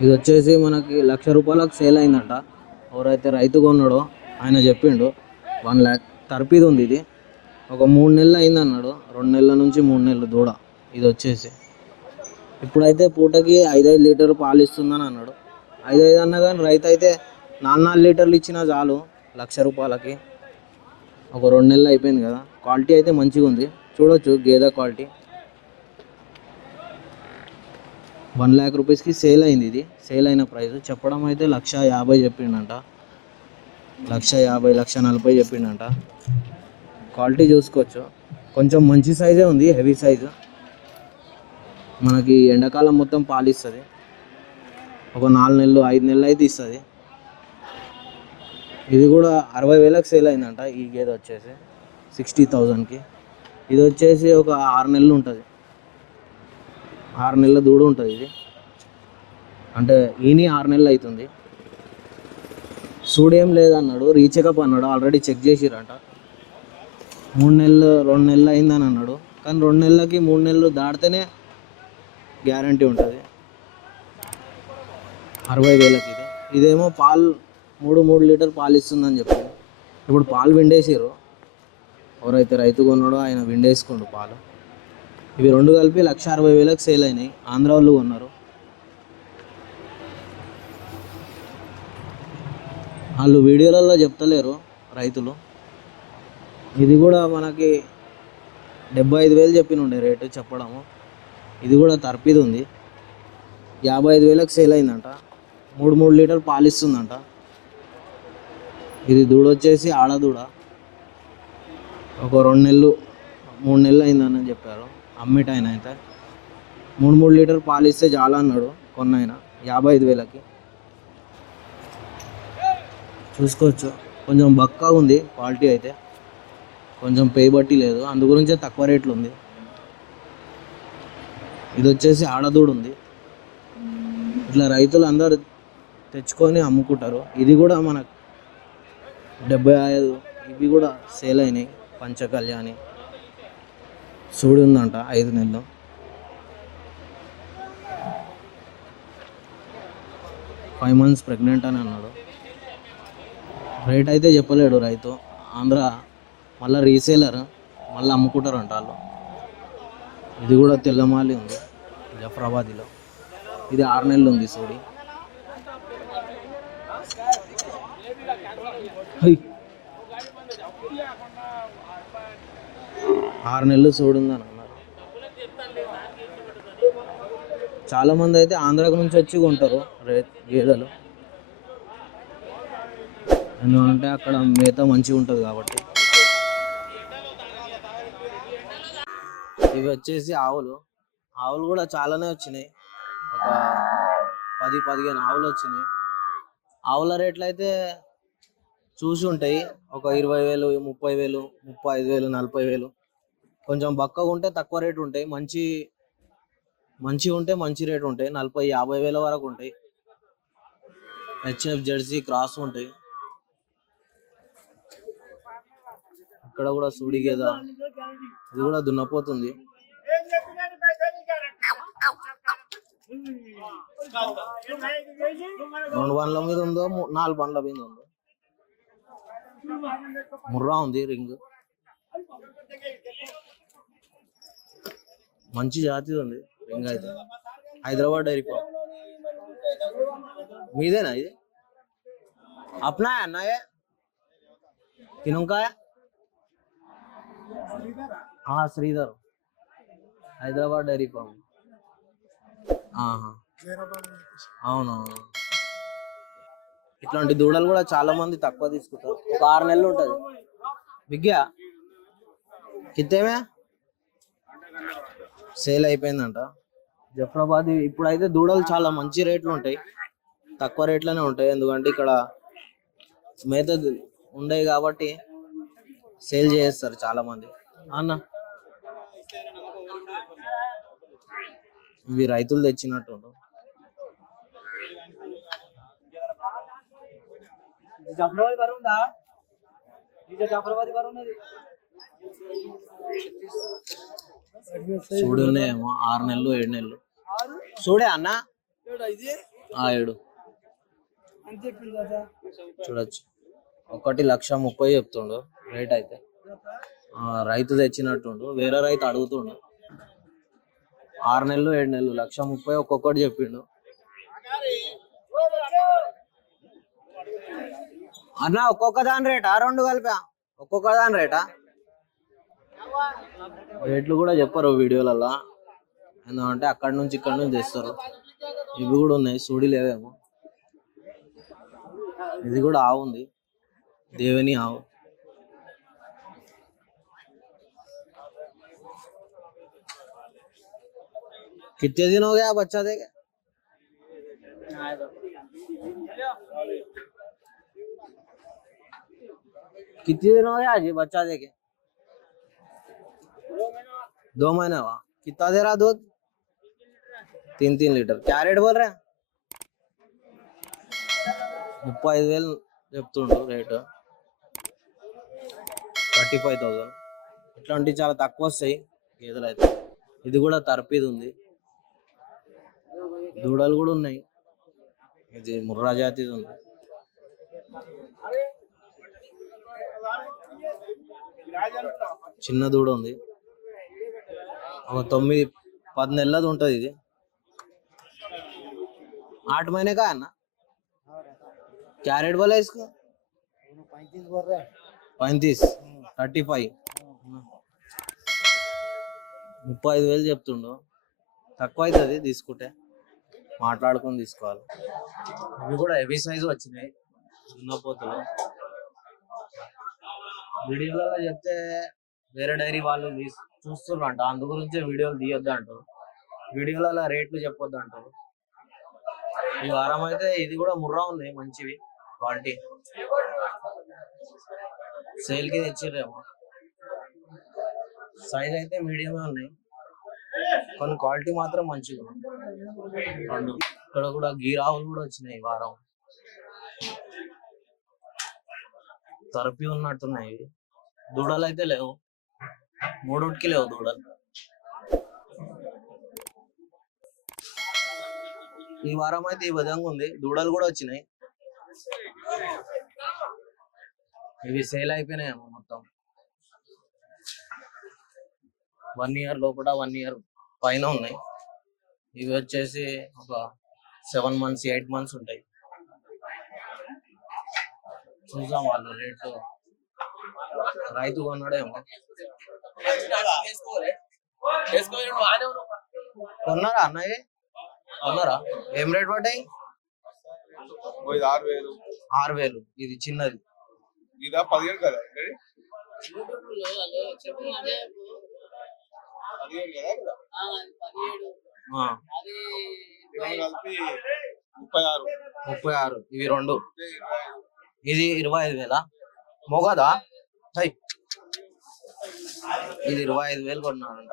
ఇది వచ్చేసి మనకి 1,00,000 సేల్ అయిందంట. ఎవరైతే రైతు కొన్నాడో ఆయన చెప్పిండు 1,00,000 తర్పీది ఉంది. ఇది ఒక 3 నెలలు అయింది అన్నాడు. 2 నెలల నుంచి 3 నెలలు దూడ. ఇది వచ్చేసి ఇప్పుడైతే పూటకి 5-5 లీటర్ పాలు ఇస్తుందని అన్నాడు. 5-5 అన్నా కానీ రైతు అయితే 4-4 లీటర్లు ఇచ్చినా చాలు 1,00,000కి. ఒక 2 నెలలు అయిపోయింది కదా. క్వాలిటీ అయితే మంచిగా ఉంది, చూడొచ్చు గేదె క్వాలిటీ. 1,00,000 రూపీస్కి సేల్ అయింది. ఇది సేల్ అయిన ప్రైస్ చెప్పడం అయితే 1,50,000 చెప్పిండంట. 1,50,000 1,40,000 చెప్పిండంట. క్వాలిటీ చూసుకోవచ్చు, కొంచెం మంచి సైజే ఉంది, హెవీ సైజు. మనకి ఎండాకాలం మొత్తం పాలు ఇస్తుంది. ఒక 4 నెలలు 5 నెలలు అయితే ఇస్తుంది. ఇది కూడా 60,000కి సేల్ అయిందంట. ఈ గేదె వచ్చేసి 60,000కి. ఇది వచ్చేసి ఒక 6 నెలలు ఉంటుంది, 6 నెలల దూడ ఉంటుంది. ఇది అంటే ఈయన 6 నెలలు అవుతుంది. సూడేం లేదన్నాడు, రీచెకప్ అన్నాడు. Already check చేసిరంట. 3 నెలలు 2 నెలలు అయిందని అన్నాడు. కానీ 2 నెలలకి 3 నెలలు దాటితేనే గ్యారంటీ ఉంటుంది. 60,000కి ఇది. ఇదేమో పాలు 3 లీటర్ పాలు ఇస్తుందని చెప్పాడు. ఇప్పుడు పాలు విండేసారు. ఎవరైతే రైతు కొన్నాడో ఆయన విండేసుకోండు పాలు. ఇవి రెండు కలిపి 1,60,000కి సేల్ అయినాయి. ఆంధ్ర వాళ్ళు కొన్నారు. వాళ్ళు వీడియోలలో చెప్తలేరు రైతులు. ఇది కూడా మనకి 75,000 చెప్పినుండే రేటు చెప్పడము. ఇది కూడా తర్పీది ఉంది. 55,000కి సేల్ అయిందంట. 3 లీటర్ పాలు ఇస్తుందంట. ఇది దూడ వచ్చేసి ఆడదూడ. ఒక 2 నెలలు 3 నెలలు అయిందని చెప్పారు అమ్మిట ఆయన. అయితే 3 లీటర్ పాలు ఇస్తే చాలా అన్నాడు కొన్న ఆయన 55,000కి. చూసుకోవచ్చు, కొంచెం బక్కగా ఉంది క్వాలిటీ అయితే, కొంచెం పేయి బట్టి లేదు, అందు గురించే తక్కువ రేట్లు ఉంది. ఇది వచ్చేసి ఆడదూడు ఉంది. ఇట్లా రైతులు అందరు తెచ్చుకొని అమ్ముకుంటారు. ఇది కూడా మనకు 75. ఇవి కూడా సేల్ అయినాయి. పంచకళ్యాణి సూడి ఉందంట, 5 నెలలు. ఫైవ్ మంత్స్ ప్రెగ్నెంట్ అని అన్నాడు. రేట్ అయితే చెప్పలేడు రైతు. ఆంధ్ర మళ్ళీ రీసేలర్, మళ్ళీ అమ్ముకుంటారంట వాళ్ళు. ఇది కూడా తెల్లమాలి ఉంది జఫ్రాబాదీలో. ఇది 6 నెలలు ఉంది సూడి. 6 నెలలు చూడుందని అన్నారు. చాలామంది అయితే ఆంధ్రాకు నుంచి వచ్చి కొంటారు గేదెలు, ఎందుకంటే అక్కడ మేత మంచిగా ఉంటుంది కాబట్టి. ఇవి వచ్చేసి ఆవులు. ఆవులు కూడా చాలానే వచ్చినాయి. ఒక 10-15 ఆవులు వచ్చినాయి. ఆవుల రేట్లు అయితే చూసి ఉంటాయి. ఒక 20,000, 30,000, 35,000, 40,000. కొంచెం బక్కగా ఉంటే తక్కువ రేటు ఉంటాయి. మంచిగా ఉంటే మంచి రేటు ఉంటాయి. 40,000-50,000 వరకు ఉంటాయి. హెచ్ఎఫ్ జెర్సీ క్రాస్ ఉంటాయి. ఇక్కడ కూడా సూడి గేదె, ఇది కూడా దున్నపోతుంది. 2 బండ్ల మీద ఉందో 4 బండ్ల మీద ఉందో. ముర్రా ఉంది రింగ్, మంచి జాతి ఉంది రింగ్ అయితే. Hyderabad dairy farm. మీదేనా ఇది? अपना है ना ये? किन्हों का है? हाँ श्रीधर, హైదరాబాద్ డైరీ ఫామ్. అవునవును. ఇట్లాంటి దూడలు కూడా చాలా మంది తక్కువ తీసుకుంటారు. ఒక 6 నెలలు ఉంటుంది. బిగ్గా కిత్తేమే సేల్ అయిపోయిందంట జఫ్రాబాద్. ఇప్పుడైతే దూడలు చాలా మంచి రేట్లు ఉంటాయి, తక్కువ రేట్లోనే ఉంటాయి. ఎందుకంటే ఇక్కడ మేత ఉండేవి కాబట్టి సేల్ చేస్తారు చాలా మంది. అన్న ఇవి రైతులు తెచ్చినట్టు. చూడనేమో 6 నెలలు 7 నెలలు. చూడే అన్న ఏడు చూడొచ్చు. 1,30,30 చెప్తుండు రేట్ అయితే. రైతు తెచ్చినట్టుండు, వేరే రైతు అడుగుతుండు. 6 నెలలు 7 నెలలు 1,30,000 ఒక్కొక్కటి చెప్పిండు. అన్న ఒక్కొక్క దాని రేటా రెండు కలిపా? ఒక్కొక్క దాని రేటా? రేట్లు కూడా చెప్పరు వీడియోలలో, ఎందుకంటే అక్కడి నుంచి ఇక్కడ నుంచి తెస్తారు. ఇవి కూడా ఉన్నాయి, సూడి లేవేమో. ఇది కూడా ఆవు ఉంది, దేవని ఆవు. कितने दिन हो गया बच्चा देके? कितने दिन हो गया जी बच्चा देके? 2 महीने हुआ. कितना दे रहा दूध? 3 लीटर. क्या रेट बोल रहे हैं? 35,000 చెప్తుండు రేటు. 35,000. ఇట్లాంటివి చాలా తక్కువ వస్తాయి గేదెలు అయితే. ఇది కూడా తర్పీది ఉంది, దూడలు కూడా ఉన్నాయి. ఇది ముర్రా జాతిది ఉంది. చిన్న దూడ ఉంది, ఒక 9-10 నెలలది ఉంటుంది ఇది. 8 महीने का है ना? क्या रेट बोला इसको? 35 बोल रहे हैं. 35, 35. 35,000 చెప్తుండు. తక్కువ అవుతుంది తీసుకుంటే, మాట్లాడుకొని తీసుకోవాలి. ఇవి కూడా హెవీ సైజు వచ్చినాయి, చిన్న పోతులు. వీడియోలలో చెప్తే వేరే డైరీ వాళ్ళు చూస్తుర్రంట, అందు గురించే వీడియోలు తీయొద్దు అంటారు. వీడియోలలో రేట్లు చెప్పొద్దు అంటారు. ఈ వారం అయితే ఇది కూడా ముర్రా ఉన్నాయి, మంచివి క్వాలిటీ. సేల్కి తెచ్చిర్రేమో. సైజ్ అయితే మీడియమే ఉన్నాయి, కొన్ని క్వాలిటీ మాత్రం మంచిగా రెండు. ఇక్కడ కూడా గీరావులు కూడా వచ్చినాయి ఈ వారం, తరపి ఉన్నట్టున్నాయి. దూడలు అయితే లేవు, 3కి లేవు దూడలు. ఈ వారం అయితే ఈ విధంగా ఉంది. దూడలు కూడా వచ్చినాయి, ఇవి సేల్ అయిపోయినాయేమో మొత్తం. 1 ఇయర్ లోపల 1 ఇయర్ పైన ఉన్నాయి. ఇవి వచ్చేసి ఒక 7 months 8 months ఉంటాయి. చూద్దాం వాళ్ళు రేట్లు. రైతు కొన్నాడేమో. కొన్నారా అన్నయ్య? కొన్నారా? ఏం రేట్ పడ్డాయి? 6,000. ఇది చిన్నది. 15 కదా? 36. ఇవి రెండు. ఇది 25,000. మొగదా? ఇది 25,000 కొన్నాడంట.